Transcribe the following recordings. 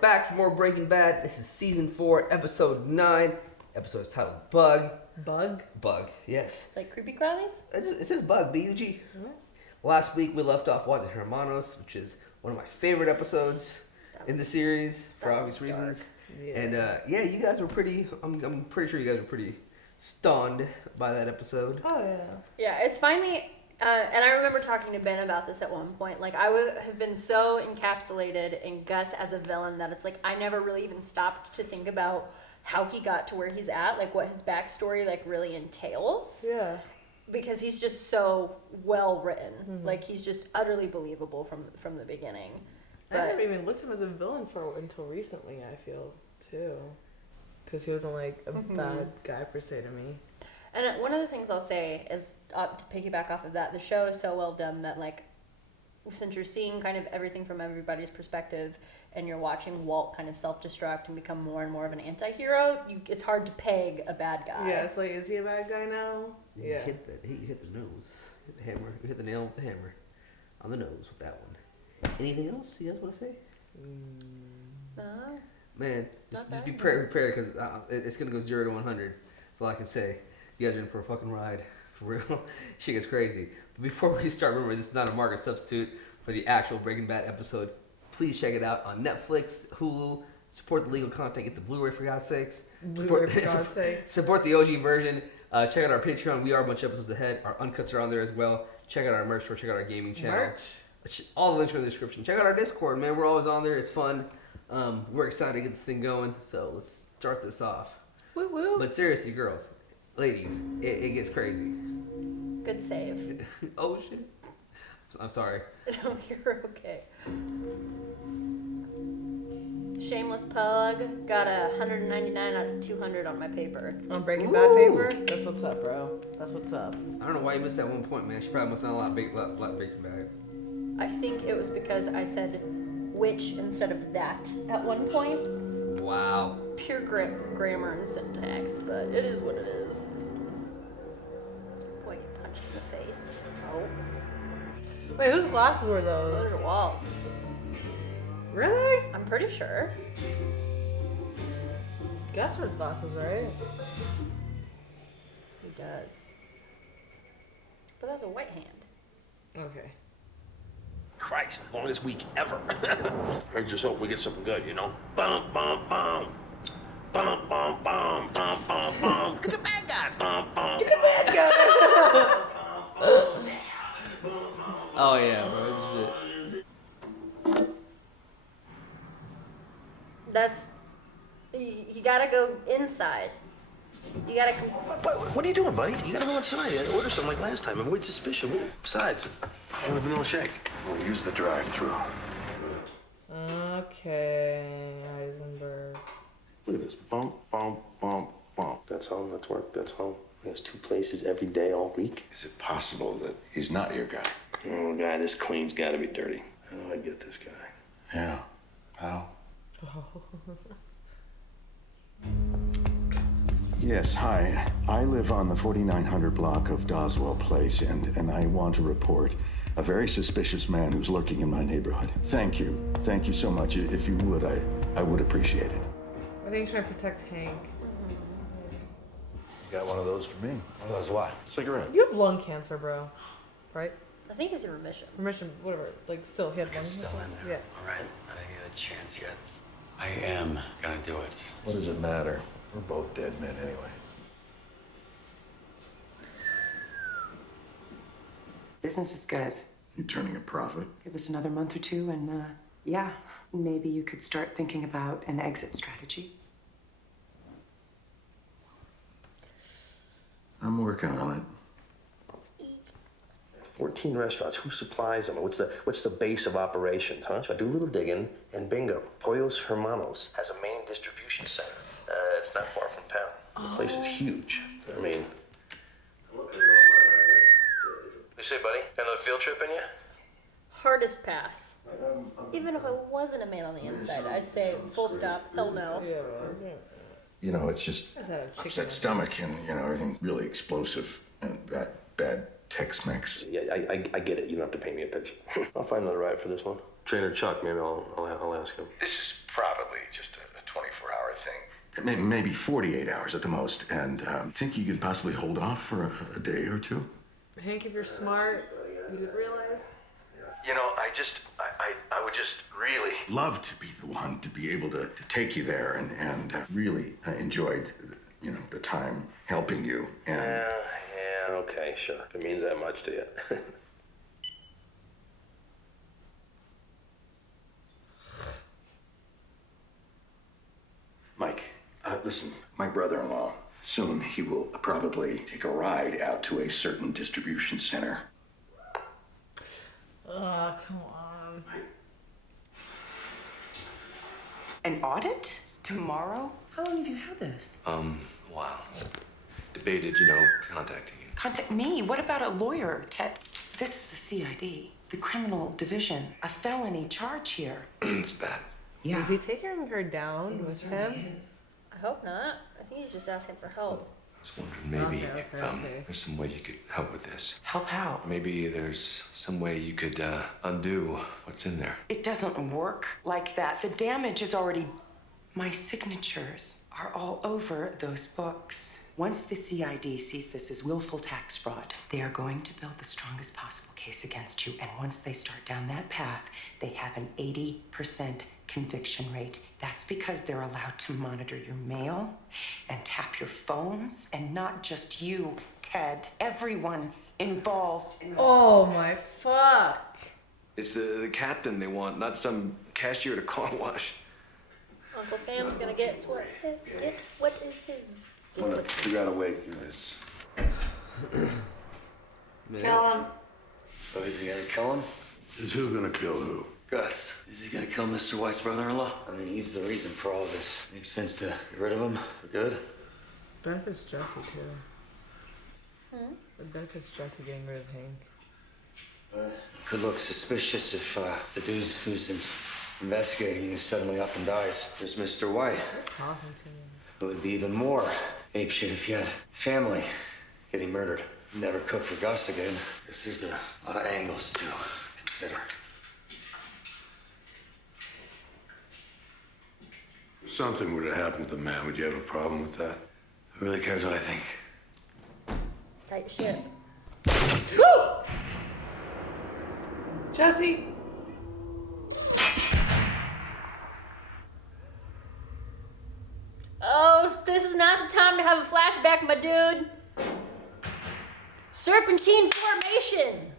back for more Breaking Bad. This is season 4, episode 9. Episode's titled Bug. Bug? Bug, yes. Like creepy crawlies? It says Bug, B-U-G. Mm-hmm. Last week we left off watching Hermanos, which is one of my favorite episodes in the series for obvious reasons. Yeah. And you guys were pretty. I'm pretty sure you guys were pretty stunned by that episode. Oh yeah. Yeah, it's finally. And I remember talking to Ben about this at one point. Like, I would have been so encapsulated in Gus as a villain that it's like I never really even stopped to think about how he got to where he's at, like what his backstory like really entails. Yeah. Because he's just so well written. Mm-hmm. Like, he's just utterly believable from the beginning. But I never even looked at him as a villain until recently, I feel, too. Because he wasn't like a bad guy per se to me. And one of the things I'll say is, to piggyback off of that, the show is so well done that, like, since you're seeing kind of everything from everybody's perspective and you're watching Walt kind of self-destruct and become more and more of an anti-hero, it's hard to peg a bad guy. Yeah, it's like, is he a bad guy now? Yeah. You hit the nose. Hit the hammer. You hit the nail with the hammer on the nose with that one. Anything else you guys want to say? Man, just be prepared because it's going to go 0 to 100. That's all I can say. You guys are in for a fucking ride. For real. Shit gets crazy. But before we start, remember, this is not a market substitute for the actual Breaking Bad episode. Please check it out on Netflix, Hulu. Support the legal content. Get the Blu-ray for God's sakes. Support the OG version. Check out our Patreon. We are a bunch of episodes ahead. Our uncuts are on there as well. Check out our merch store. Check out our gaming channel. All the links are in the description. Check out our Discord, man. We're always on there. It's fun. We're excited to get this thing going. So let's start this off. Woo woo. But seriously, girls, ladies, it gets crazy. Good save. Oh shit. I'm sorry. No, you're okay. Shameless plug. Got a 199 out of 200 on my paper. On Breaking Bad paper? That's what's up, bro. That's what's up. I don't know why you missed that one point, man. She probably must sound a lot Breaking Bad. I think it was because I said which instead of that at one point. Wow. Pure grammar and syntax, but it is what it is. Boy, get punched in the face. Oh. Wait, whose glasses were those? Those are Walt's. Really? I'm pretty sure. Gus wears glasses, right? He does. But that's a white hand. Okay. Christ, longest week ever. I just hope we get something good, you know? Bum, bum, bum. Bum, bum, bum, bum, bum, bum. Get the bad guy. Bum, bum. Get the bad guy. Oh yeah, bro, this shit. That's... You gotta go inside. You gotta... What are you doing, buddy? You gotta go inside. You gotta order something like last time. Avoid suspicion. Besides, I want a vanilla shake. We'll use the drive-thru. Okay, Heisenberg. Look at this. Bump, bump, bump, bump. That's home. That's work. That's home. He has 2 places every day all week. Is it possible that he's not your guy? Oh, guy, this clean's gotta be dirty. How do I get this guy? Yeah. How? Yes, hi. I live on the 4900 block of Doswell Place, and I want to report a very suspicious man who's lurking in my neighborhood. Thank you. Thank you so much. If you would, I would appreciate it. I think he's trying to protect Hank. You got one of those for me? One of those what? Cigarette. You have lung cancer, bro. Right? I think he's in remission. Remission, whatever. Like, still, he had lung It's still cancer. in there. Yeah. All right. I didn't get a chance yet. I am gonna do it. What does it matter? We're both dead men anyway. Business is good. You turning a profit? Give us another month or two and, yeah, maybe you could start thinking about an exit strategy. I'm working on it. 14 restaurants. Who supplies them? What's the base of operations, huh? So I do a little digging, and bingo. Pollos Hermanos has a main distribution center. It's not far from town. The place is huge. I mean... You say, buddy? Got another field trip in you? Hardest pass. Even if I wasn't a man on the inside, I'd say full stop, hell no. Yeah. You know, it's just upset stomach and, everything really explosive and bad Tex-Mex. Yeah, I get it. You don't have to paint me a picture. I'll find another ride for this one. Trainer Chuck, maybe I'll ask him. This is probably just a 24-hour thing. Maybe 48 hours at the most. And think you could possibly hold off for a day or two? Hank, if you're smart, you would realize. You know, I would just really love to be the one to be able to take you there and really enjoyed, the time helping you. And Yeah, okay, sure. If it means that much to you. Mike, listen, my brother-in-law, soon he will probably take a ride out to a certain distribution center. Oh, come on. An audit? Tomorrow? How long have you had this? Wow. Debated, contacting you. Contact me. What about a lawyer, Ted? This is the CID, the criminal division. A felony charge here. It's bad. Yeah. Is he taking her down with him? I hope not. I think he's just asking for help. I was wondering maybe Okay. there's some way you could help with this. Help out. Maybe there's some way you could undo what's in there. It doesn't work like that. The damage is already... My signatures are all over those books. Once the CID sees this as willful tax fraud, they are going to build the strongest possible case against you. And once they start down that path, they have an 80% conviction rate. That's because they're allowed to monitor your mail and tap your phones, and not just you, Ted. Everyone involved in this. Oh my fuck. It's the captain they want, not some cashier at a car wash. Uncle Sam's gonna get what is his. I want to figure out a way through this. Kill him. Oh, is he gonna kill him? Is who gonna kill who? Gus, is he gonna kill Mr. White's brother-in-law? I mean, he's the reason for all this. Makes sense to get rid of him for good. Benefits Jesse too. It benefits Jesse getting rid of Hank. Could look suspicious if the dude who's investigating you suddenly up and dies. There's Mr. White. Talking to me. It would be even more apeshit if you had family getting murdered. Never cook for Gus again. Guess there's a lot of angles to consider. If something were to happen to the man, would you have a problem with that? Who really cares what I think? Tight shit. Jesse! Oh, this is not the time to have a flashback, my dude. Serpentine formation.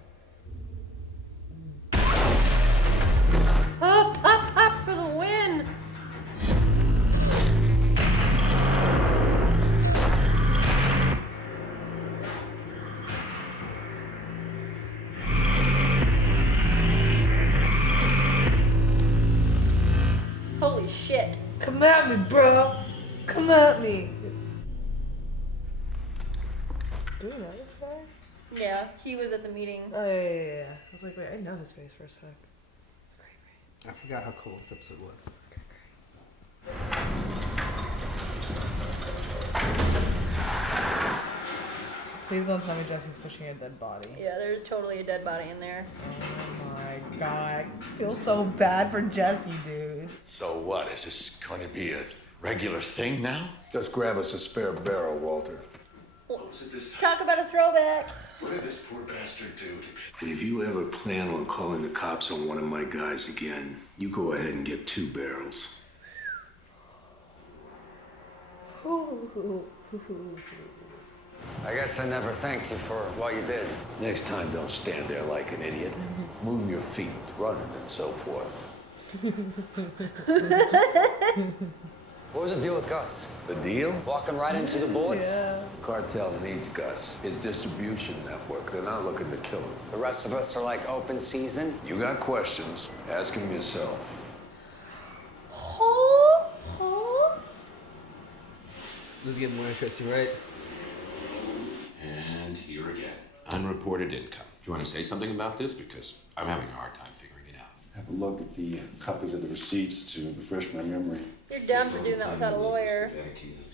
Hop, hop, hop for the win. Holy shit. Come at me, bro! Come at me! Do we know this guy? Yeah, he was at the meeting. Oh, yeah. I was like, wait, I know his face for a sec. It's great. I forgot how cool this episode was. Please don't tell me Jesse's pushing a dead body. Yeah, there's totally a dead body in there. Oh my god. I feel so bad for Jesse, dude. So what? Is this going to be a regular thing now? Just grab us a spare barrel, Walter. Talk about a throwback. What did this poor bastard do? And if you ever plan on calling the cops on one of my guys again, you go ahead and get 2 barrels. I guess I never thanked you for what you did. Next time, don't stand there like an idiot. Move your feet, run, and so forth. What was the deal with Gus? The deal? Walking right into the bullets? Yeah. Cartel needs Gus. His distribution network. They're not looking to kill him. The rest of us are like open season? You got questions, ask him yourself. This is getting more interesting, right? And here again, unreported income. Do you want to say something about this? Because I'm having a hard time figuring it out. Have a look at the copies of the receipts to refresh my memory. You're dumb for doing that without a lawyer.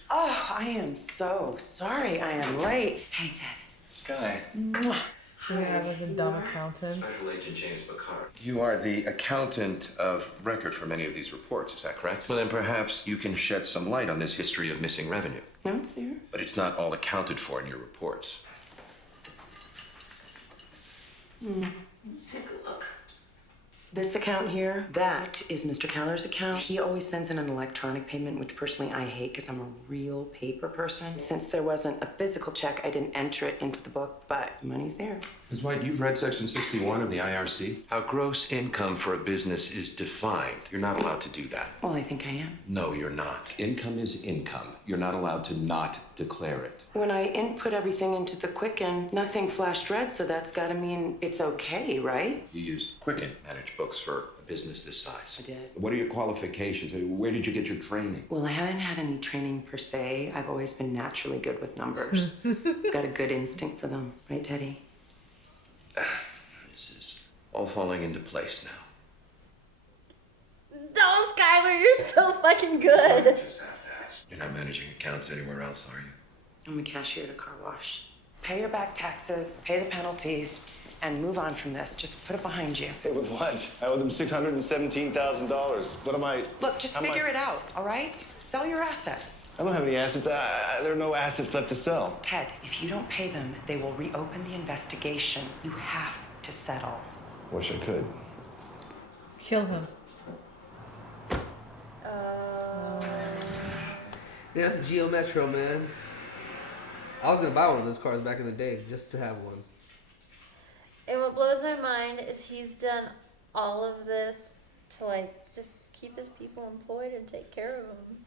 Oh, I am so sorry I am late. Hey, Ted. Sky. Mwah. We have like a dumb accountant. Special Agent James Picard. You are the accountant of record for many of these reports, is that correct? Well, then perhaps you can shed some light on this history of missing revenue. No, it's there. But it's not all accounted for in your reports. Let's take a look. This account here, that is Mr. Keller's account. He always sends in an electronic payment, which personally I hate because I'm a real paper person. Since there wasn't a physical check, I didn't enter it into the book, but money's there. Ms. White, you've read Section 61 of the IRC? How gross income for a business is defined. You're not allowed to do that. Well, I think I am. No, you're not. Income is income. You're not allowed to not declare it. When I input everything into the Quicken, nothing flashed red, so that's gotta mean it's okay, right? You used Quicken to manage books for a business this size. I did. What are your qualifications? Where did you get your training? Well, I haven't had any training per se. I've always been naturally good with numbers. Got a good instinct for them, right, Teddy? This is all falling into place now. Oh, Skylar, you're so fucking good. Just have to ask. You're not managing accounts anywhere else, are you? I'm a cashier at a car wash. Pay your back taxes, pay the penalties, and move on from this. Just put it behind you. Hey, with what? I owe them $617,000. What am I? Look, just figure it out, all right? Sell your assets. I don't have any assets. There are no assets left to sell. Ted, if you don't pay them, they will reopen the investigation. You have to settle. Wish I could. Kill him. Yeah, that's a Geo Metro, man. I was gonna buy one of those cars back in the day just to have one. And what blows my mind is he's done all of this to like just keep his people employed and take care of them.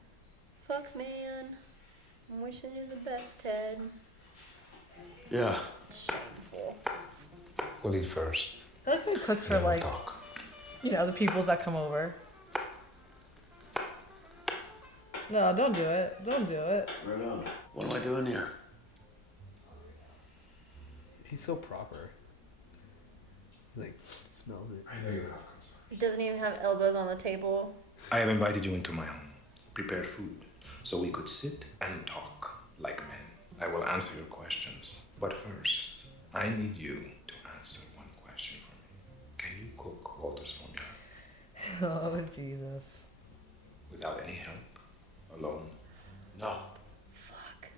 Fuck, man. I'm wishing you the best, Ted. Yeah. Shameful. We'll eat first. I like how he cooks for like, you know, the peoples that come over. No, don't do it. Don't do it. Right on. What am I doing here? He's so proper. He like smells it. I know you're not concerned. He doesn't even have elbows on the table. I have invited you into my home, prepared food, so we could sit and talk like men. I will answer your questions, but first, I need you to answer one question for me. Can you cook Walter's formula Oh, Jesus. without any help, alone? No. Fuck.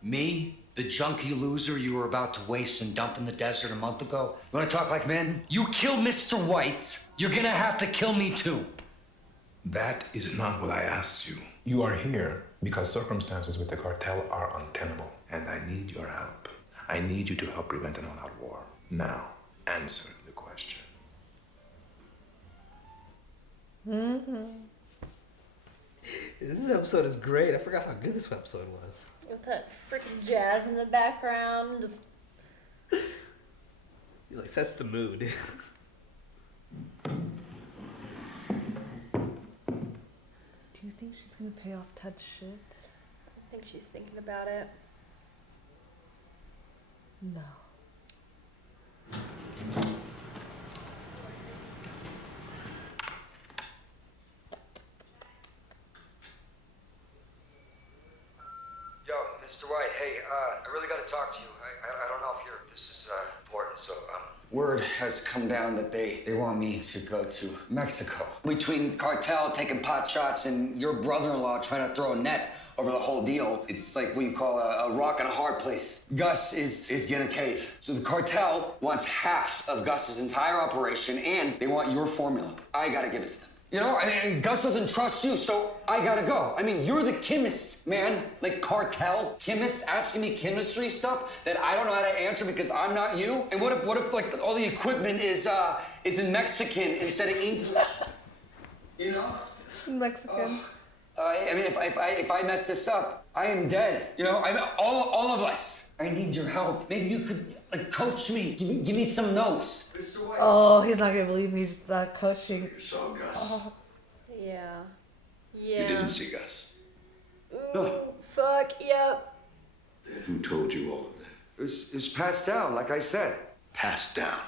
Me? The junkie loser you were about to waste and dump in the desert a month ago? You wanna talk like men? You kill Mr. White, you're gonna have to kill me too. That is not what I asked you. You are here because circumstances with the cartel are untenable, and I need your help. I need you to help prevent an all-out war. Now, answer the question. This episode is great. I forgot how good this episode was. With that freaking jazz in the background. Just He like sets the mood. Do you think she's gonna pay off Ted's shit? I think she's thinking about it. No. Yo, Mr. White, hey, I really gotta talk to you. I don't know if this is important, so, Word has come down that they want me to go to Mexico. Between Cartel taking pot shots and your brother-in-law trying to throw a net over the whole deal, it's like what you call a rock and a hard place. Gus is gonna cave. So the Cartel wants half of Gus's entire operation, and they want your formula. I gotta give it to them. You know, and Gus doesn't trust you, so I gotta go. I mean, you're the chemist, man. Like cartel chemist asking me chemistry stuff that I don't know how to answer because I'm not you. And what if like all the equipment is in Mexican instead of English? You know? Mexican. I mean, if I mess this up, I am dead. You know, all of us. I need your help. Maybe you could like coach me. Give me some notes. Oh, he's not gonna believe me. Just that coaching. You saw Gus. Oh. Yeah. Yeah. You didn't see Gus. Ooh, fuck, yep. Then who told you all of that? It's passed down, like I said. Passed down.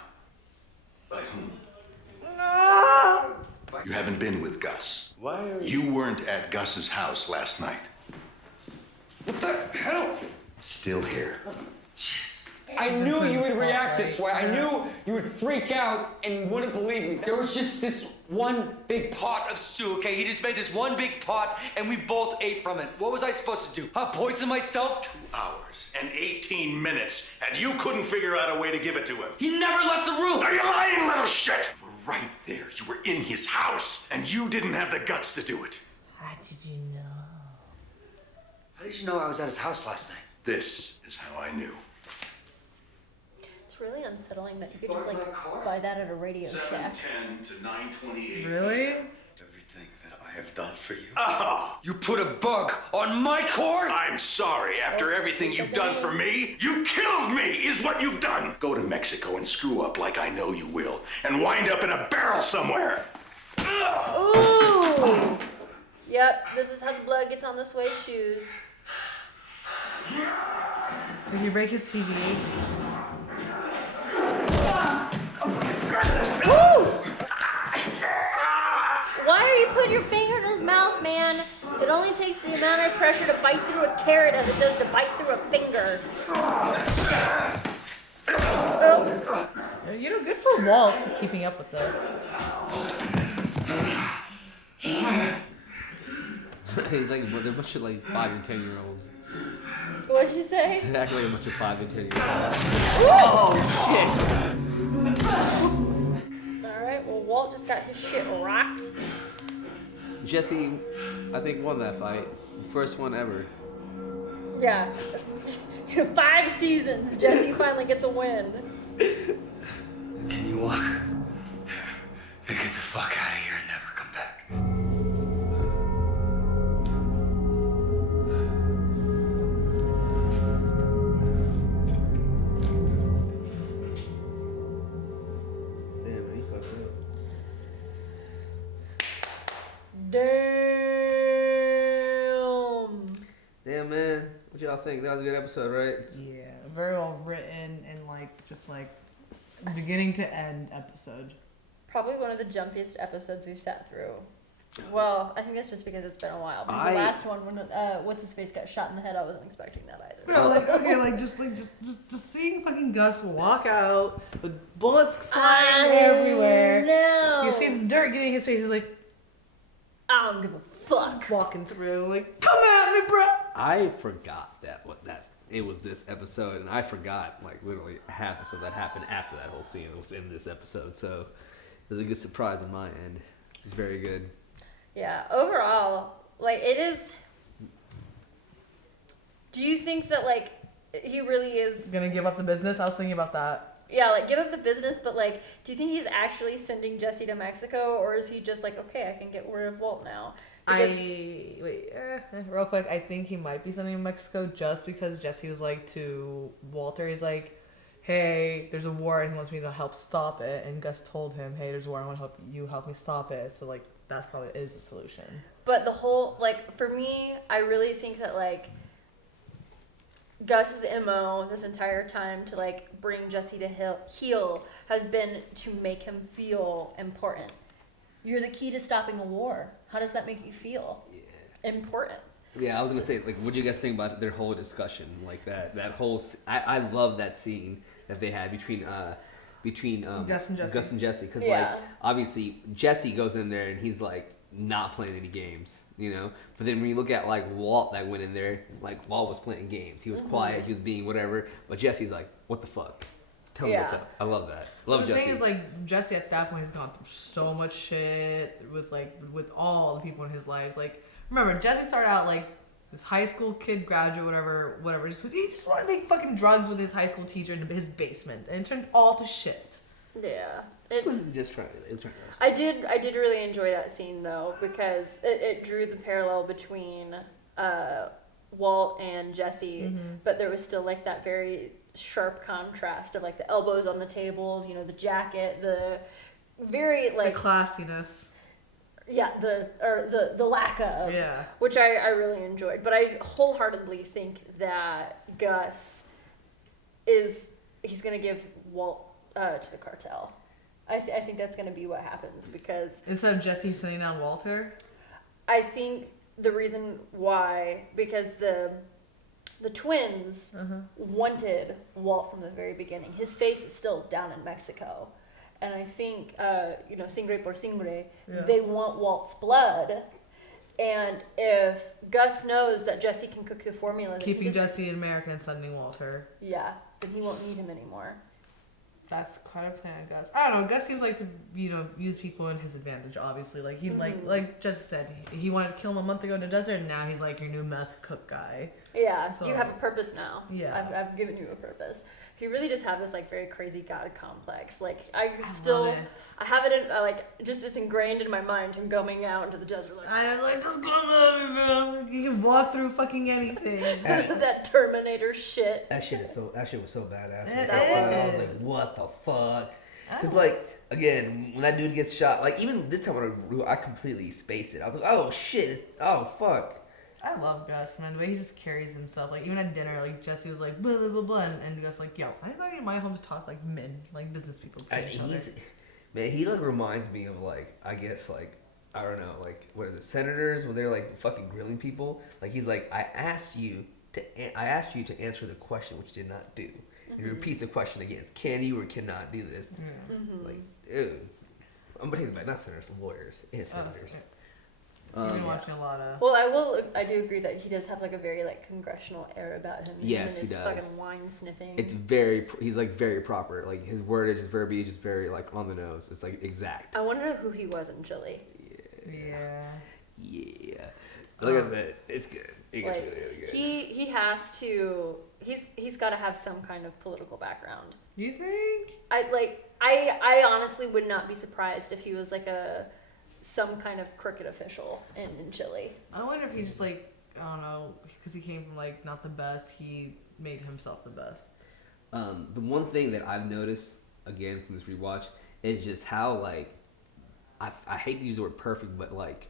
By whom? No! You haven't been with Gus. Why are You weren't at Gus's house last night. What the hell? Still here. Jeez. I knew you would react this way. I knew you would freak out and wouldn't believe me. There was just this one big pot of stew, okay? He just made this one big pot, and we both ate from it. What was I supposed to do? Poison myself? 2 hours and 18 minutes, and you couldn't figure out a way to give it to him. He never left the room. Are you lying, little shit? You were right there. You were in his house, and you didn't have the guts to do it. How did you know? How did you know I was at his house last night? This is how I knew. It's really unsettling that you could just like buy that at a Radio Shack. 7:10 to 9:28. Really? Everything that I have done for you. Oh, You put a bug on my core? I'm sorry. After everything you've done for me, you killed me, is what you've done. Go to Mexico and screw up like I know you will, and wind up in a barrel somewhere. Ooh! Yep, this is how the blood gets on the suede shoes. Did you break his TV? Woo! Why are you putting your finger in his mouth, man? It only takes the amount of pressure to bite through a carrot as it does to bite through a finger. Oh. You know, good for Walt for keeping up with this. He's like they're a bunch of like 5 and 10-year-olds. What did you say? They're actually like a bunch of 5 and 10-year-olds. Oh shit! All right. Well, Walt just got his shit rocked. Jesse, I think, won that fight. First one ever. Yeah. 5 seasons. Jesse finally gets a win. Can you walk? Then get the fuck out of here and never come back. Damn, he fucked up. Damn. Damn, man. What y'all think? That was a good episode, right? Yeah, very well written and like just like beginning to end episode. Probably one of the jumpiest episodes we've sat through. Well, I think that's just because it's been a while. Because the last one, when what's his face got shot in the head, I wasn't expecting that either. No, like okay, like just seeing fucking Gus walk out with bullets flying everywhere. No. You see the dirt getting in his face. He's like, I don't give a fuck. Walking through, like, come at me, bro. I forgot that it was this episode, and I forgot like literally half episode that happened after that whole scene. It was in this episode, so it was a good surprise on my end. It's very good. Yeah, overall, like, it is... Do you think that, like, he really is... Gonna give up the business? I was thinking about that. Yeah, like, give up the business, but, like, do you think he's actually sending Jesse to Mexico, or is he just like, okay, I can get rid of Walt now? Because... Real quick, I think he might be sending him to Mexico just because Jesse was like to Walter, he's like, hey, there's a war and he wants me to help stop it, and Gus told him, hey, there's a war, I want to help me stop it, so, like, that probably is a solution. But the whole, like, for me, I really think that, like, Gus's MO this entire time to, like, bring Jesse to heal has been to make him feel important. You're the key to stopping a war. How does that make you feel? Yeah. Important. Yeah, I was gonna say, like, what do you guys think about their whole discussion? Like that whole. I love that scene that they had between Gus and Jesse, because like obviously Jesse goes in there and he's like not playing any games, you know. But then when you look at like Walt that went in there, like Walt was playing games. He was quiet. He was being whatever. But Jesse's like, what the fuck? Tell me what's up. I love that. Love Jesse. The thing is, like, Jesse at that point has gone through so much shit with all the people in his life. Like, remember, Jesse started out like this high school kid, graduate, whatever. He just wanted to make fucking drugs with his high school teacher in his basement, and it turned all to shit. Yeah, it wasn't just trying. It was trying. I did really enjoy that scene though, because it drew the parallel between Walt and Jesse, but there was still like that very sharp contrast of like the elbows on the tables, you know, the jacket, the very like the classiness. Yeah, the lack of, which I really enjoyed. But I wholeheartedly think that Gus he's gonna give Walt to the cartel. I think that's gonna be what happens, because instead of Jesse sitting down Walter, I think the reason why, because the twins wanted Walt from the very beginning. His face is still down in Mexico. And I think, sangre por sangre, they want Walt's blood. And if Gus knows that Jesse can cook the formula... Keeping Jesse in America and sending Walter. Yeah, then he won't need him anymore. That's quite a plan, Gus. I don't know. Gus seems like to, use people in his advantage, obviously. Like, he, like Jesse said, he wanted to kill him a month ago in the desert, and now he's like your new meth cook guy. Yeah, So, you have a purpose now. Yeah. I've given you a purpose. He really does have this, like, very crazy God complex. Like, I have it in, it's ingrained in my mind, him going out into the desert, like... I'm like, just go, you can walk through fucking anything. That Terminator shit. That shit was so badass. It I was is. like, what the fuck? Because, like, again, when that dude gets shot, like, even this time I completely spaced it. I was like, oh, shit. Oh, fuck. I love Gus, man. The way he just carries himself. Like, even at dinner, like, Jesse was like, blah, blah, blah, blah. And Gus like, yo, I invite you to my home to talk like men, like business people. He, like, reminds me of, like, I guess, like, I don't know, like, what is it, senators, when they're, like, fucking grilling people? Like, he's like, I asked you to answer the question, which you did not do. And he repeats the question again. It's can you or cannot do this? Like, ew. I'm gonna take it back. Not senators, lawyers and senators. You've been watching a lot of... Well, I do agree that he does have, like, a very, like, congressional air about him. Yes, he does. Fucking wine sniffing. He's, like, very proper. Like, his wordage, his verbiage is very, like, on the nose. It's, like, exact. I want to know who he was in Chile. Yeah. Like I said, it's good. Like, he has to... He's got to have some kind of political background. You think? I honestly would not be surprised if he was, like, some kind of crooked official in Chile. I wonder if he just, like, I don't know, because he came from, like, not the best, he made himself the best. The one thing that I've noticed, again, from this rewatch, is just how, like, I hate to use the word perfect, but, like,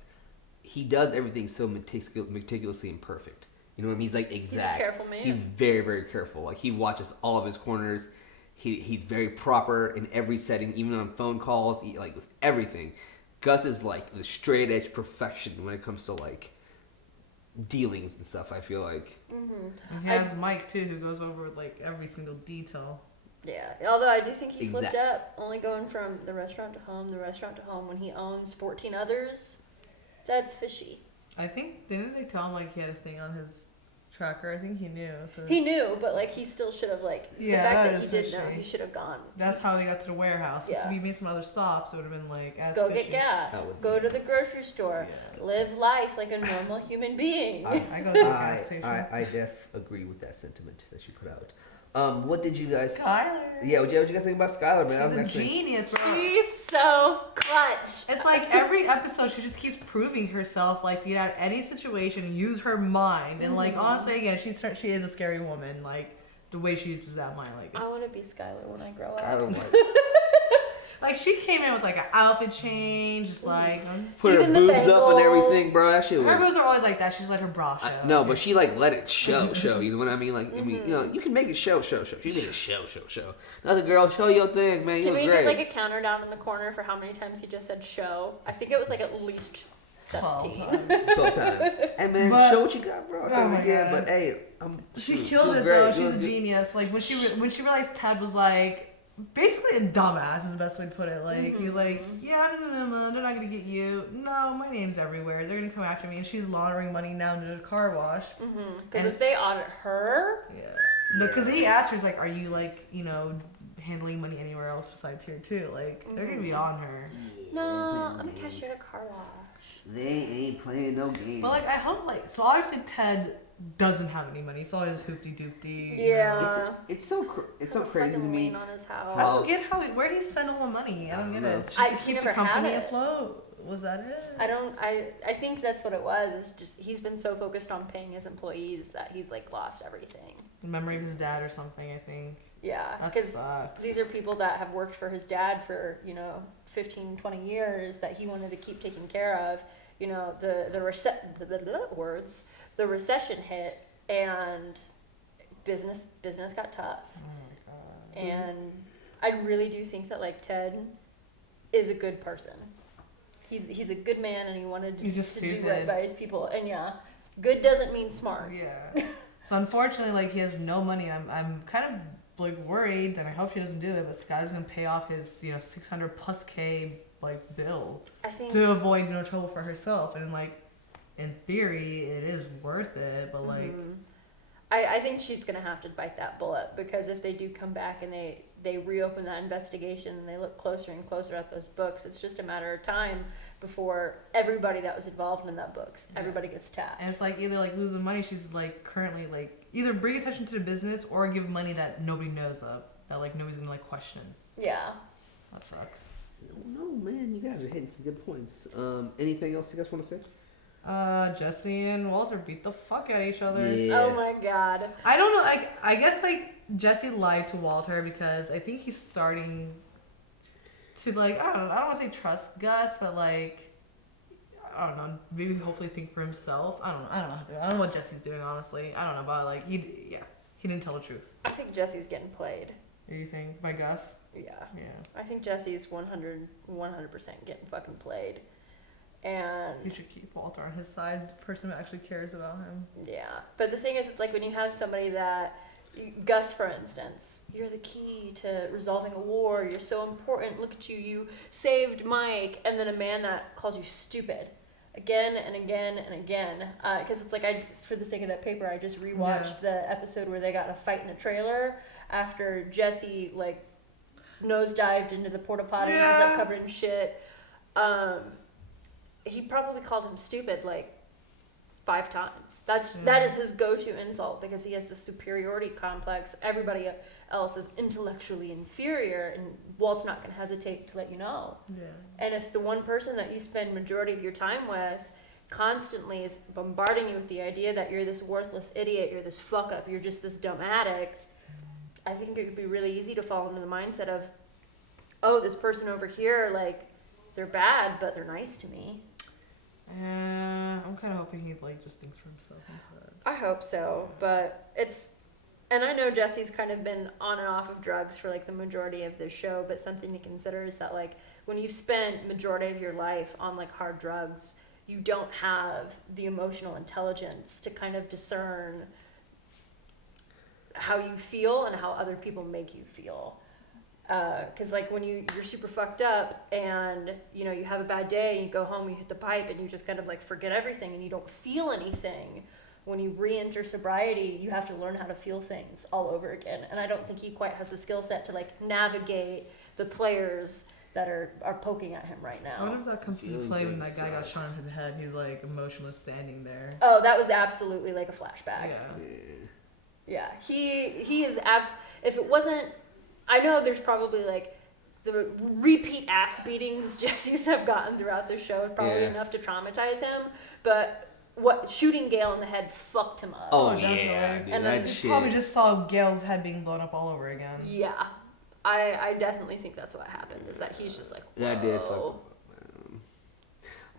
he does everything so meticulously and perfect. You know what I mean? He's, like, exact. He's a careful man. He's very, very careful. Like, he watches all of his corners. He's very proper in every setting, even on phone calls, like, with everything. Gus is like the straight edge perfection when it comes to like dealings and stuff. I feel like. And he has Mike too, who goes over like every single detail. Yeah, although I do think he slipped up, only going from the restaurant to home when he owns 14 others. That's fishy. I think didn't they tell him like he had a thing on his tracker? I think he knew. So he knew, but like he still should have like the fact that he did know, he should have gone. That's how they got to the warehouse. Yeah. If he made some other stops, it would have been like go fishy. Get gas. Go to the grocery store. Yeah. Live life like a normal human being. I go to the gas station. I agree with that sentiment that you put out. What did you guys? Skylar. Yeah, what you guys think about Skylar, man? She's a genius, bro. She's so clutch. It's like every episode, she just keeps proving herself, like to get out of any situation, use her mind, and like honestly, again, she is a scary woman. Like the way she uses that mind, like I want to be Skylar when I grow up. Like she came in with like an outfit change, just like put her boobs up and everything, bro. That shit was. Her boobs are always like that. She's like her bra show. No, but she like let it show. You know what I mean? Like I mean, you know, you can make it show. She made it show. Another girl, show your thing, man. You look great. Can we get like a counter down in the corner for how many times he just said show? I think it was like at least 17. 12 times. Hey man, show what you got, bro. Oh my God. But hey, she killed it though. She's a genius. Like when she realized Ted was like. Basically a dumbass is the best way to put it. Like he's like, yeah, they're not gonna get you. No, my name's everywhere. They're gonna come after me, and she's laundering money now into the car wash. Because if they audit her, because he asked her, he's like, are you like handling money anywhere else besides here too? Like they're gonna be on her. No, I'm a cashier at a car wash. They ain't playing no games. But like I hope so obviously Ted doesn't have any money. It's all his hoopty doopty. Yeah, it's so crazy to me. On his house. I don't get where did he spend all the money? I don't get it. Just to keep the company afloat. Was that it? I think that's what it was. It's just he's been so focused on paying his employees that he's like lost everything. The memory of his dad or something, I think. Yeah, because these are people that have worked for his dad for 15, 20 years that he wanted to keep taking care of. The recession hit and business got tough. Oh my God. And I really do think that like Ted is a good person. He's a good man and he wanted to do right by his people. And yeah, good doesn't mean smart. Yeah. So unfortunately, like, he has no money. I'm kind of like worried, and I hope she doesn't do it. But Skylar's gonna pay off his 600+K like bill to avoid no trouble for herself. And like, in theory, it is worth it. But like, I think she's gonna have to bite that bullet, because if they do come back and they reopen that investigation and they look closer and closer at those books, it's just a matter of time before everybody that was involved in that books, everybody gets tapped. And it's like either like losing money, she's like currently like either bring attention to the business or give money that nobody knows of, that like nobody's gonna like question. Yeah. That sucks. No, man, you guys are hitting some good points. Anything else you guys want to say? Jesse and Walter beat the fuck out of each other. Yeah. Oh my god. I don't know, like, I guess like Jesse lied to Walter because I think he's starting to like, I don't want to say trust Gus, but like, I don't know, maybe hopefully think for himself. I don't know. I don't know what Jesse's doing, honestly. I don't know, but like, he didn't tell the truth. I think Jesse's getting played. You think by Gus? Yeah. Yeah. I think Jesse's 100% getting fucking played. And he should keep Walter on his side, the person who actually cares about him. Yeah. But the thing is, it's like when you have somebody that, Gus, for instance, you're the key to resolving a war, you're so important, look at you, you saved Mike, and then a man that calls you stupid again and again and again. Because it's like, for the sake of that paper, I just rewatched the episode where they got in a fight in a trailer after Jesse, like, nosedived into the porta potty and was up covered in shit. He probably called him stupid, like, 5 times. That is his go-to insult, because he has this superiority complex. Everybody else is intellectually inferior, and Walt's not going to hesitate to let you know. Yeah. And if the one person that you spend majority of your time with constantly is bombarding you with the idea that you're this worthless idiot, you're this fuck up, you're just this dumb addict, I think it could be really easy to fall into the mindset of, oh, this person over here, like, they're bad, but they're nice to me. I'm kind of hoping he like just thinks for himself instead. I hope so, but and I know Jesse's kind of been on and off of drugs for like the majority of the show, but something to consider is that like when you've spent majority of your life on like hard drugs, you don't have the emotional intelligence to kind of discern how you feel and how other people make you feel. Because like when you're super fucked up and you have a bad day and you go home, you hit the pipe and you just kind of like forget everything and you don't feel anything. When you re-enter sobriety, you have to learn how to feel things all over again. And I don't think he quite has the skill set to like navigate the players that are poking at him right now. I wonder if that comes into play when that guy got shot in the head. He's like emotionless standing there. Oh, that was absolutely like a flashback. Yeah. He is if it wasn't, I know there's probably like the repeat ass beatings Jesse's have gotten throughout the show is probably enough to traumatize him, but shooting Gale in the head fucked him up. Oh yeah, dude, and then probably just saw Gale's head being blown up all over again. Yeah, I definitely think that's what happened. Is that he's just like, whoa. I did.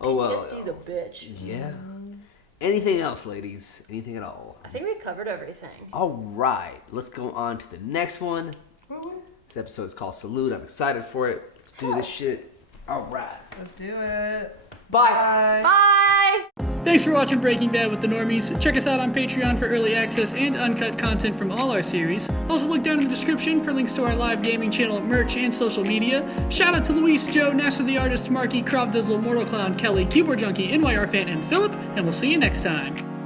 PTSD's a bitch. Yeah. Anything else, ladies? Anything at all? I think we've covered everything. All right, let's go on to the next one. This episode is called Salute. I'm excited for it. Let's do this shit. All right. Let's do it. Bye. Bye. Thanks for watching Breaking Bad with the Normies. Check us out on Patreon for early access and uncut content from all our series. Also look down in the description for links to our live gaming channel, merch, and social media. Shout out to Luis, Joe, Nasser the Artist, Marky, Krav Dizzle, Mortal Clown, Kelly, Keyboard Junkie, NYR Fan, and Philip, and we'll see you next time.